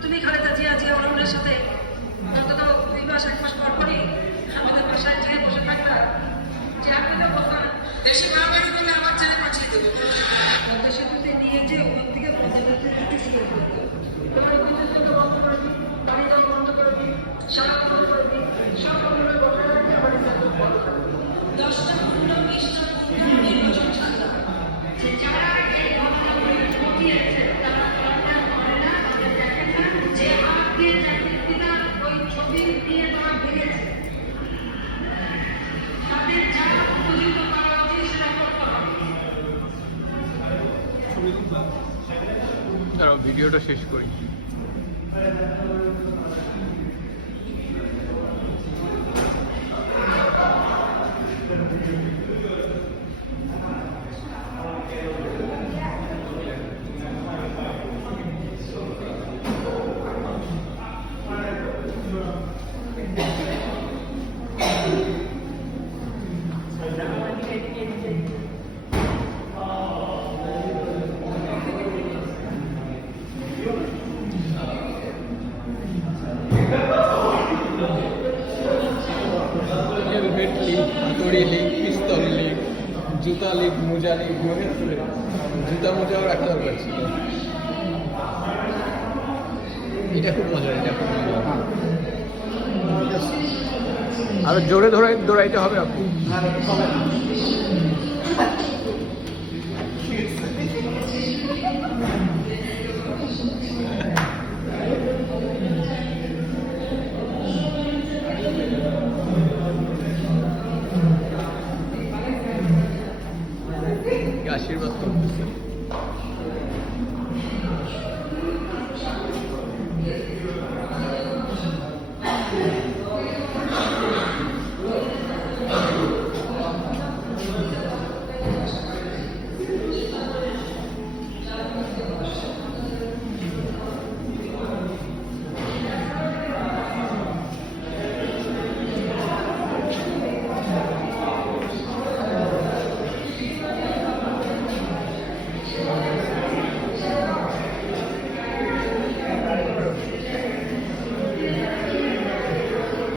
তুমি খালেদা জিয়া ওনার সাথে অন্তত 2 মাস 1 মাস পর পরই আমাদের বাসায় যেয়ে বসে থাকতা, যে আপনাদের কথা দেশে না বাড়ি বলে আমার ছেলে পাঠিয়ে দেবো দেশে তুই নিয়ে যে ওখান থেকে তোমার বিদ্যুৎ বন্ধ করবি, পানি দাম বন্ধ করবি, সারা বন্ধ করবি, সব বন্ধ করে আমার 10টা 15-20টা নির্বাচন ছাড়া যে যারা এই ঘটনাগুলি ঘটিয়েছে তারা করে না, দেখেন না যে আমাকে জাতির পিতা ওই ছবি দিয়ে তারা ভেঙেছে, তাদের যা উপযুক্ত করা উচিত সেটা করতে হবে। ভিডিওটা শেষ করি। হেলমেট লিক, হাতুড়ি লিক, পিস্তল লিক, জুতা লিক, মোজা লিক, জুতা মোজাও রাখা দরকার ছিল। এটা খুব মজার, এটা খুব মজার। আরো জোরে দৌড়াইতে হবে আপনি। আশীর্বাদ করতেছে।